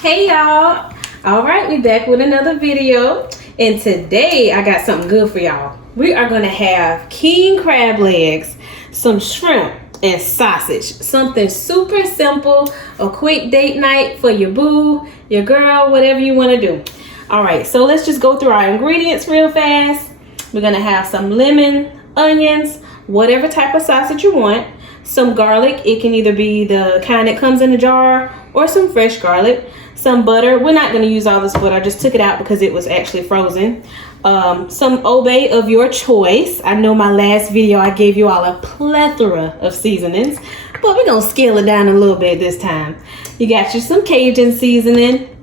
Hey y'all. All right, we back with another video, and today I got something good for y'all. We are gonna have king crab legs, some shrimp, and sausage. Something super simple, a quick date night for your boo, your girl, whatever you want to do. All right, so let's just go through our ingredients real fast. We're gonna have some lemon, onions, whatever type of sausage you want, some garlic. It can either be the kind that comes in a jar or some fresh garlic, some butter. We're not going to use all this butter. I just took it out because it was actually frozen. Some obey of your choice. I know my last video I gave you all a plethora of seasonings, but we're going to scale it down a little bit this time. You got you some Cajun seasoning,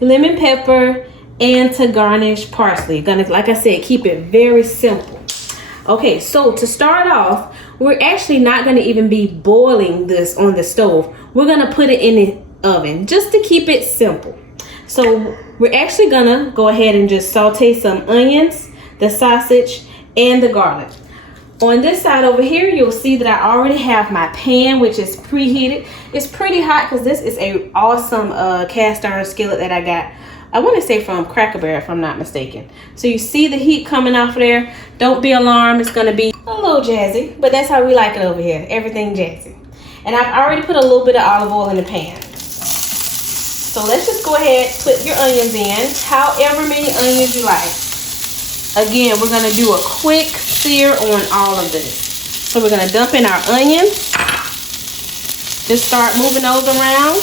lemon pepper, and to garnish parsley. Gonna, like I said, keep it very simple. Okay, so to start off, we're actually not going to even be boiling this on the stove. We're going to put it in the oven just to keep it simple. So we're actually going to go ahead and just saute some onions, the sausage, and the garlic. On this side over here, you'll see that I already have my pan, which is preheated. It's pretty hot because this is a awesome cast iron skillet that I got. I want to say from Cracker Barrel, if I'm not mistaken. So you see the heat coming off of there. Don't be alarmed. It's going to be a little jazzy, but that's how we like it over here. Everything jazzy. And I've already put a little bit of olive oil in the pan. So let's just go ahead, put your onions in, however many onions you like. Again, we're going to do a quick sear on all of this. So we're going to dump in our onions. Just start moving those around.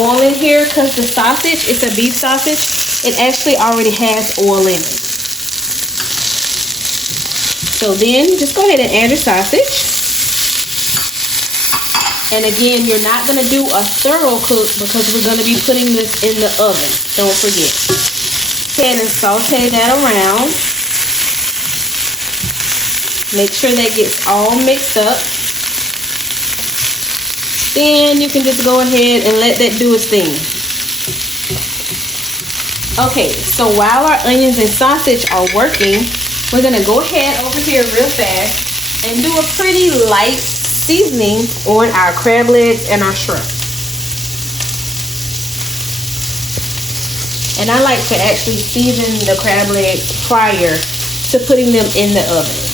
Oil in here because the sausage, it's a beef sausage. It actually already has oil in it. So then just go ahead and add your sausage. And again, you're not going to do a thorough cook because we're going to be putting this in the oven. Don't forget. Go ahead and saute that around. Make sure that gets all mixed up. Then you can just go ahead and let that do its thing. Okay, so while our onions and sausage are working, we're gonna go ahead over here real fast and do a pretty light seasoning on our crab legs and our shrimp. And I like to actually season the crab legs prior to putting them in the oven.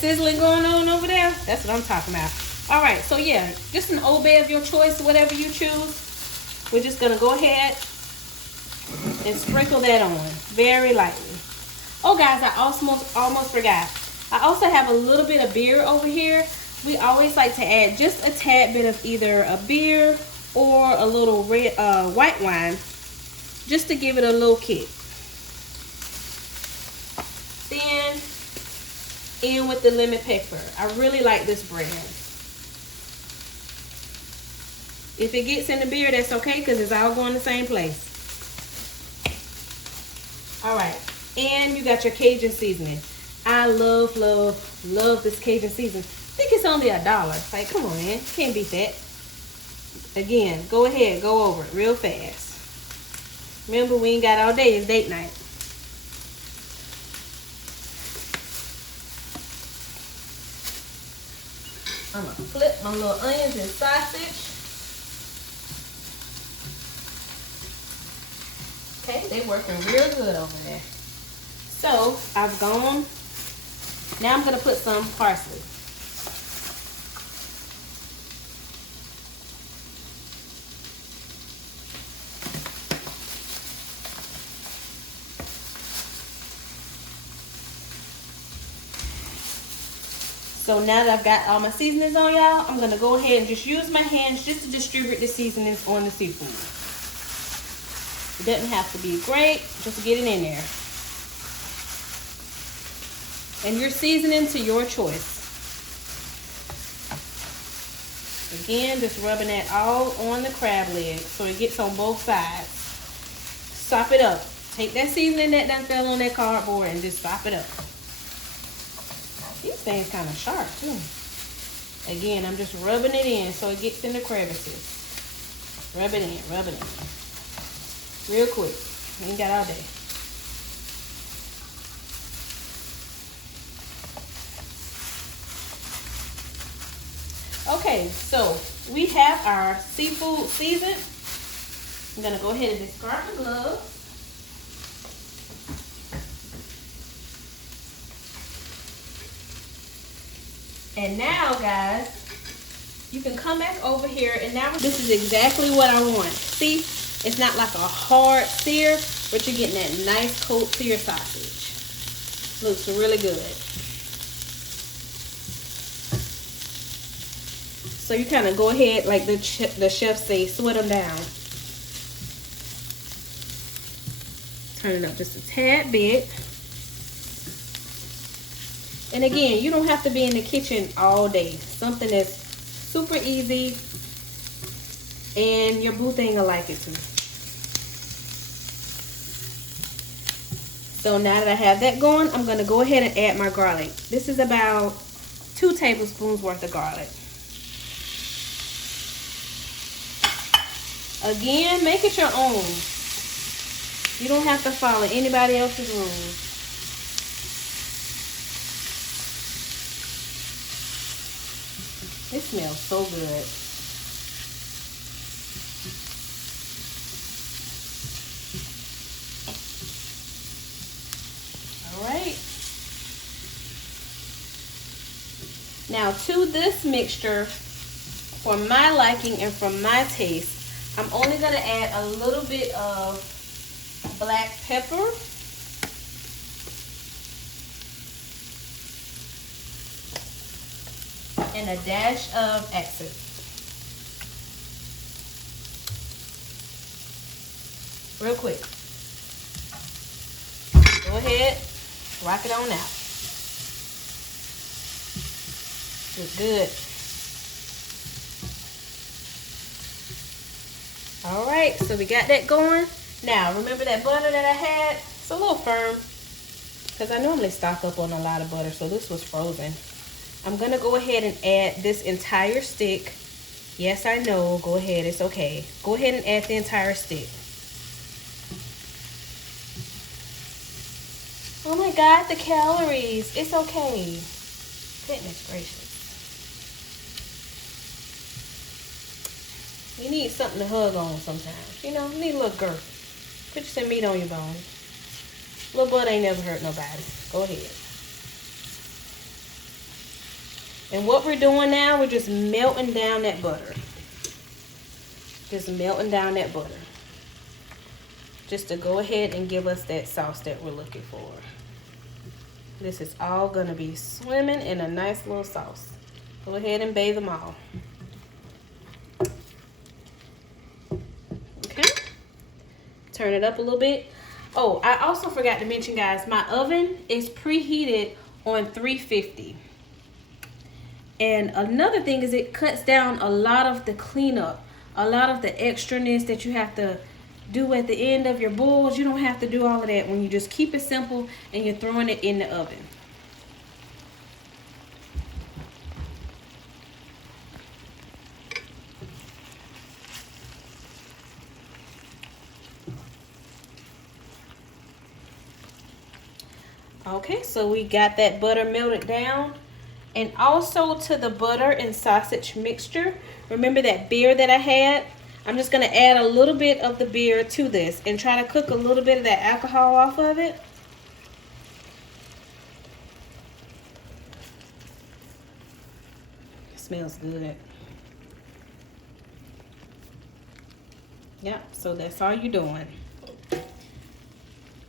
Sizzling going on over there? That's what I'm talking about. All right, so yeah, just an obey of your choice, whatever you choose. We're just gonna go ahead and sprinkle that on very lightly. Oh guys, I almost forgot. I also have a little bit of beer over here. We always like to add just a tad bit of either a beer or a little red white wine, just to give it a little kick. Then in with the lemon pepper. I really like this brand. If it gets in the beer, that's okay because it's all going the same place. All right, and you got your Cajun seasoning. I love this Cajun seasoning. I think it's only $1. Like, come on, man, can't beat that. Again, go ahead, go over it real fast. Remember, we ain't got all day. It's date night. I'm gonna flip my little onions and sausage. Okay, they working real good over there. So I've gone. Now I'm gonna put some parsley. So now that I've got all my seasonings on, y'all, I'm going to go ahead and just use my hands just to distribute the seasonings on the seafood. It doesn't have to be great, just to get it in there. And your seasoning to your choice. Again, just rubbing that all on the crab leg so it gets on both sides. Sop it up. Take that seasoning that done fell on that cardboard and just sop it up. These things kind of sharp too. Again, I'm just rubbing it in so it gets in the crevices. Rub it in, rub it in. Real quick. We ain't got all day. Okay, so we have our seafood seasoned. I'm gonna go ahead and discard the gloves. And now, guys, you can come back over here, and now this is exactly what I want. See, it's not like a hard sear, but you're getting that nice coat to your sausage. Looks really good. So you kind of go ahead, like the chef say, sweat them down. Turn it up just a tad bit. And again, you don't have to be in the kitchen all day. Something that's super easy, and your boo thing will like it too. So now that I have that going, I'm going to go ahead and add my garlic. This is about 2 tablespoons worth of garlic. Again, make it your own. You don't have to follow anybody else's rules. It smells so good. All right. Now to this mixture, for my liking and for my taste, I'm only going to add a little bit of black pepper. And a dash of accent. Real quick. Go ahead, rock it on out. Looks good. All right, so we got that going. Now, remember that butter that I had? It's a little firm because I normally stock up on a lot of butter, so this was frozen. I'm going to go ahead and add this entire stick. Yes, I know. Go ahead. It's okay. Go ahead and add the entire stick. Oh my God, the calories. It's okay. Goodness gracious. You need something to hug on sometimes. You know, you need a little girth. Put you some meat on your bone. A little butter ain't never hurt nobody. Go ahead. And what we're doing now, we're just melting down that butter. Just melting down that butter. Just to go ahead and give us that sauce that we're looking for. This is all going to be swimming in a nice little sauce. Go ahead and bathe them all. Okay. Turn it up a little bit. Oh, I also forgot to mention, guys, my oven is preheated on 350. And another thing is it cuts down a lot of the cleanup, a lot of the extraness that you have to do at the end of your bowls. You don't have to do all of that when you just keep it simple and you're throwing it in the oven. Okay, so we got that butter melted down. And also to the butter and sausage mixture, remember that beer that I had? I'm just going to add a little bit of the beer to this and try to cook a little bit of that alcohol off of it. It smells good. Yep, so that's all you're doing.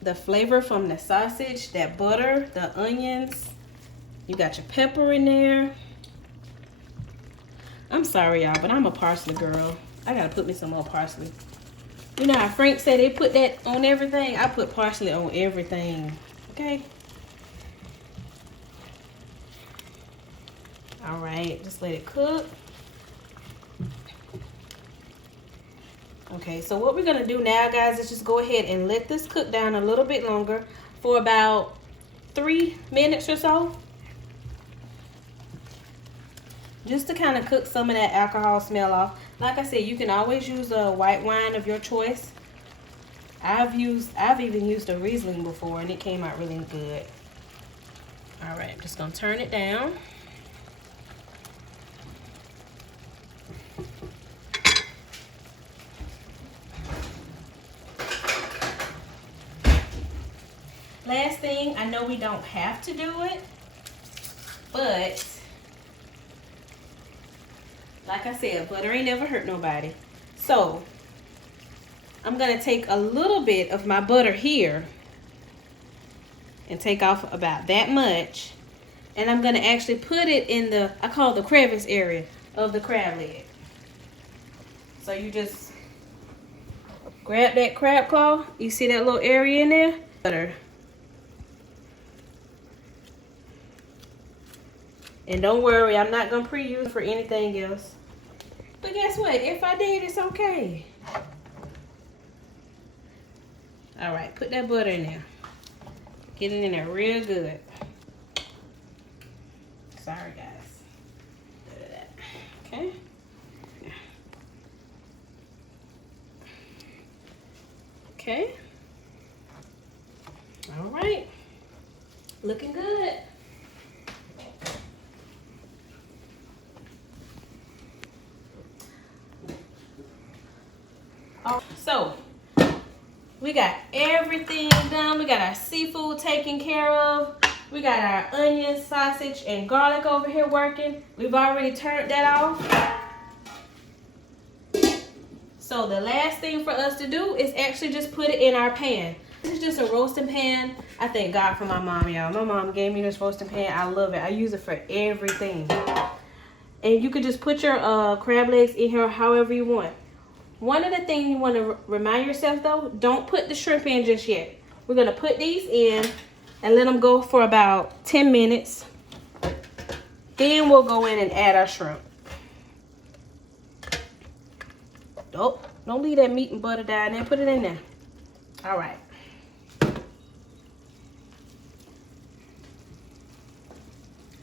The flavor from the sausage, that butter, the onions. You got your pepper in there. I'm sorry, y'all, but I'm a parsley girl. I gotta put me some more parsley. You know how Frank said they put that on everything? I put parsley on everything. Okay? All right, just let it cook. Okay, so what we're gonna do now, guys, is just go ahead and let this cook down a little bit longer for about 3 minutes or so. Just to kind of cook some of that alcohol smell off. Like I said, you can always use a white wine of your choice. I've even used a Riesling before and it came out really good. All right, I'm just gonna turn it down. Last thing, I know we don't have to do it, but like I said, butter ain't never hurt nobody. So I'm gonna take a little bit of my butter here and take off about that much. And I'm gonna actually put it in the, I call it the crevice area of the crab leg. So you just grab that crab claw. You see that little area in there? Butter. And don't worry, I'm not gonna pre-use for anything else. But guess what? If I did, it's okay. All right, put that butter in there. Get it in there real good. Sorry, guys. Look at that. Okay. Okay. All right. Looking good. So we got everything done. We got our seafood taken care of. We got our onion, sausage, and garlic over here working. We've already turned that off. So the last thing for us to do is actually just put it in our pan. This is just a roasting pan. I thank God for my mom, y'all. My mom gave me this roasting pan. I love it. I use it for everything. And you could just put your crab legs in here however you want. One of the things you want to remind yourself though, don't put the shrimp in just yet. We're going to put these in and let them go for about 10 minutes. Then we'll go in and add our shrimp. Don't leave that meat and butter down there. Put it in there. All right.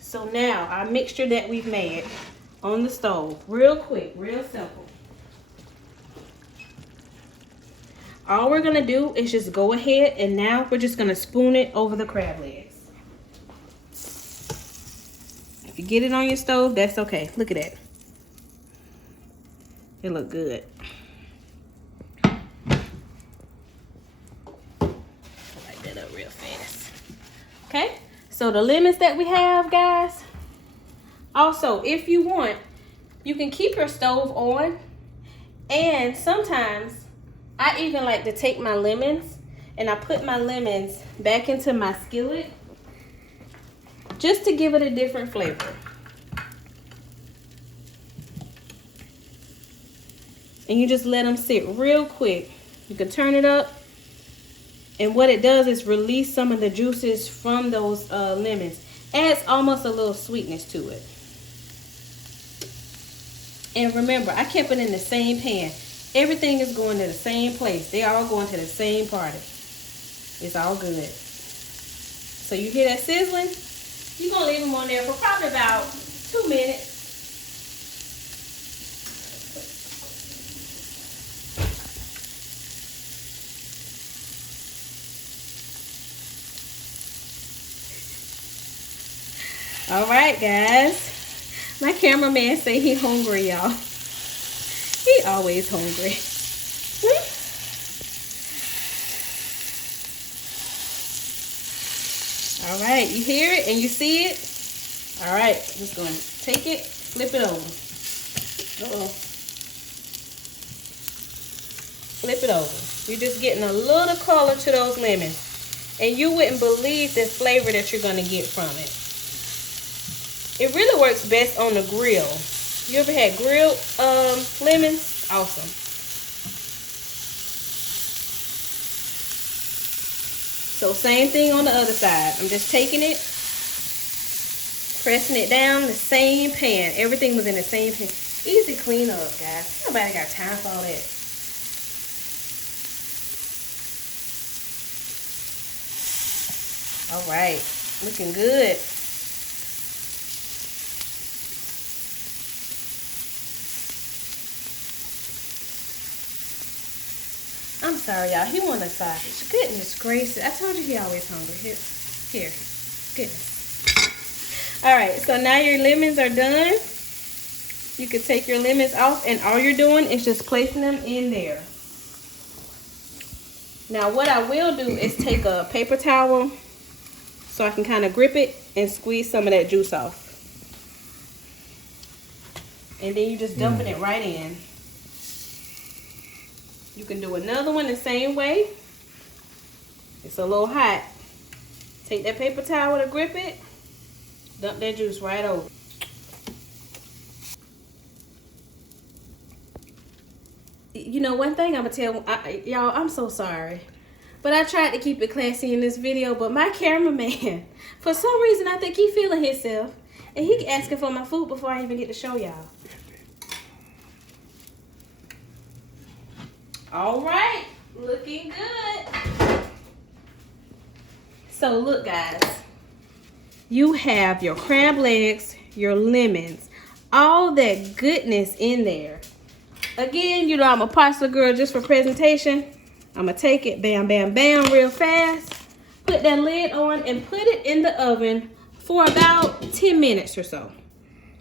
So now our mixture that we've made on the stove, real quick, real simple. All we're gonna do is just go ahead and now we're just gonna spoon it over the crab legs. If you get it on your stove, that's okay. Look at that. It look good. Light that up real fast. Okay, so the lemons that we have, guys. Also, if you want, you can keep your stove on, and sometimes I even like to take my lemons and I put my lemons back into my skillet just to give it a different flavor. And you just let them sit real quick. You can turn it up, and what it does is release some of the juices from those lemons. Adds almost a little sweetness to it. And remember, I kept it in the same pan. Everything is going to the same place. They all going to the same party. It's all good. So you hear that sizzling? You're going to leave them on there for probably about 2 minutes. All right, guys. My cameraman say he hungry, y'all. He always hungry. All right, you hear it and you see it? All right, I'm just going to take it, flip it over. Uh-oh. Flip it over. You're just getting a little color to those lemons. And you wouldn't believe the flavor that you're going to get from it. It really works best on the grill. You ever had grilled lemons? Awesome. So same thing on the other side. I'm just taking it, pressing it down, the same pan. Everything was in the same pan. Easy clean up, guys. Nobody got time for all that. All right, looking good. sorry, y'all. He wanted a sausage. Goodness gracious. I told you he always hungry. Here. Goodness. All right, so now your lemons are done. You can take your lemons off, and all you're doing is just placing them in there. Now, what I will do is take a paper towel so I can kind of grip it and squeeze some of that juice off. And then you just dumping it right in. You can do another one the same way. It's a little hot. Take that paper towel to grip it. Dump that juice right over. You know, one thing I'm gonna tell y'all, I'm so sorry, but I tried to keep it classy in this video, but my cameraman, for some reason, I think he feeling himself, and he asking for my food before I even get to show y'all. All right, looking good. So look, guys, you have your crab legs, your lemons, all that goodness in there. Again, you know, I'm a pasta girl just for presentation. I'm going to take it, bam, bam, bam, real fast. Put that lid on and put it in the oven for about 10 minutes or so.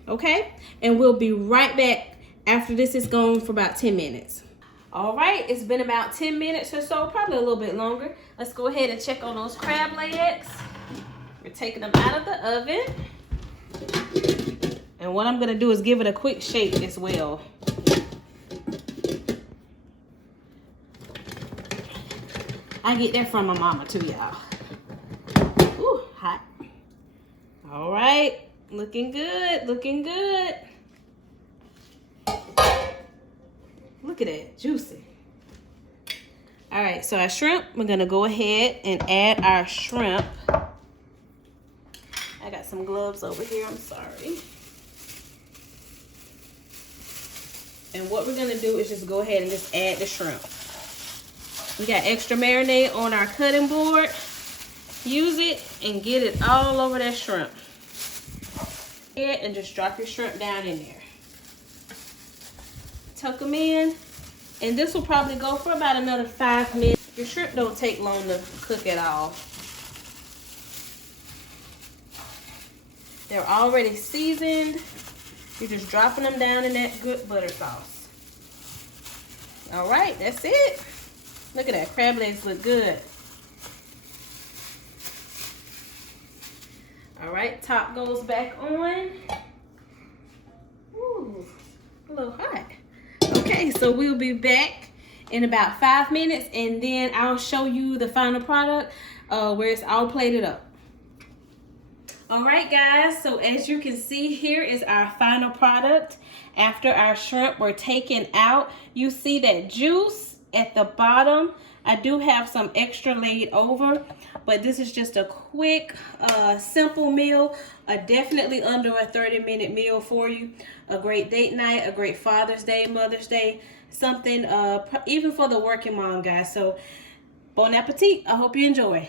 Okay? And we'll be right back after this is gone for about 10 minutes. All right, it's been about 10 minutes or so, probably a little bit longer. Let's go ahead and check on those crab legs. We're taking them out of the oven. And what I'm going to do is give it a quick shake as well. I get that from my mama too, y'all. Ooh, hot. All right, looking good, looking good. Look at that, juicy. All right, so our shrimp, we're gonna go ahead and add our shrimp. I got some gloves over here, I'm sorry. And what we're gonna do is just go ahead and just add the shrimp. We got extra marinade on our cutting board. Use it and get it all over that shrimp. And just drop your shrimp down in there. Tuck them in. And this will probably go for about another 5 minutes. Your shrimp don't take long to cook at all. They're already seasoned. You're just dropping them down in that good butter sauce. All right, that's it. Look at that, crab legs look good. All right, top goes back on. Ooh, a little hot. Okay, so we'll be back in about 5 minutes, and then I'll show you the final product where it's all plated up. All right, guys, so as you can see, here is our final product. After our shrimp were taken out, you see that juice at the bottom. I do have some extra laid over, but this is just a quick, simple meal, definitely under a 30-minute meal for you. A great date night, a great Father's Day, Mother's Day, something even for the working mom, guys. So, bon appetit. I hope you enjoy.